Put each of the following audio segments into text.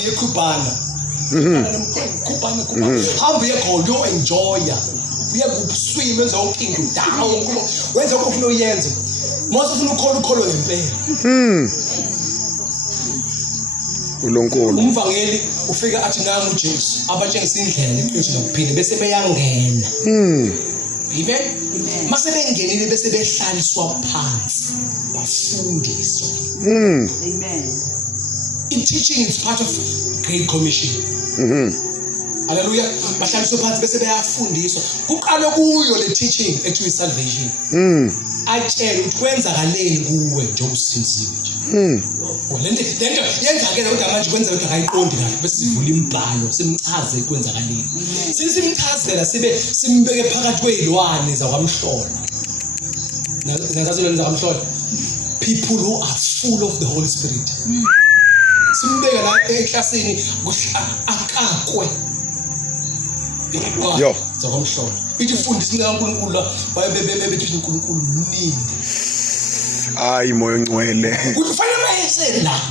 hambi ekhubana khubana hambi ekhona yo enjoya uyakubuswima enza ukingo down kuba wenza okufuna uyenze mase ufuna ukholo ngempela uNkulunkulu umvangeli ufika athi nami uJesu abatshengisa indlela leqiniso lokuphila bese beyangena amen mase bengenile bese behlaliswa phansi bafundiswa Amen. Teaching is part of Great Commission. Hallelujah. Bahlaliswe phansi bese beyafundiswa. Kuqale kuyo le teaching ethiwa salvation. Atshela ukuthi kwenzakaleni kuwe nje usinziwe nje. Lento yenzakele kodwa manje kwenza ukuthi akayiqondi kahle bese sivula imibhalo simchaze kwenzakaleni. Simchazela sibe simbeke phakathi kwezilwane zakwamhlola. Nazazolwane zakwamhlola. People who are full of the Holy Spirit. Simbeka la eklasini akakwe. Yo. Zakwamhlola. Ithi fundisa uNkulunkulu la bayebethi uNkulunkulu uningi. Hayi moya ongcwele. Kufanele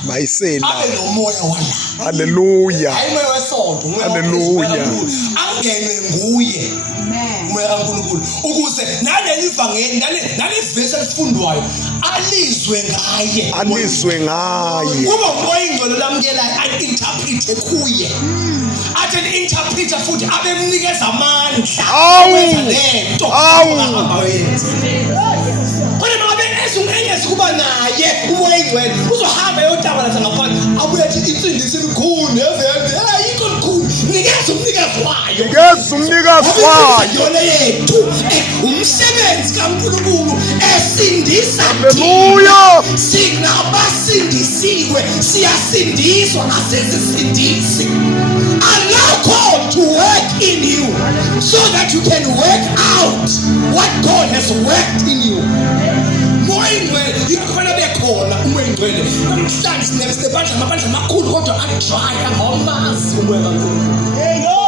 mayisela. Abe nomoya wala. Hallelujah. Hayi moya wesonto, Hallelujah. Angene nguye. Amen. Moya kaNkulunkulu ukuze naleli ivangeli nale verse elifundwayo alizwe ngaye. Kuba umoya ingcwele lamkela interpret kuye. Athi interpret futhi abemnikeza amandla. Lento. Kuba naye umoya ingcwele uzohamba yotabalaza ngaphandle abuye athi insindisi elikhulu ayikho elikhulu nikeza umnikazi wayo yona yethu umsebenzi kaNkulunkulu esindisa. Hallelujah. Sinabasindisiwe siyasindiswa asizisindisi. Allow God to work in you so that you can work out what God has worked in you. Moya ingcwele ikhona bekhona umoya ingcwele namhlanje sinebesebandla amabandla amakhulu kodwa adry amazi umoya kaNkulunkulu.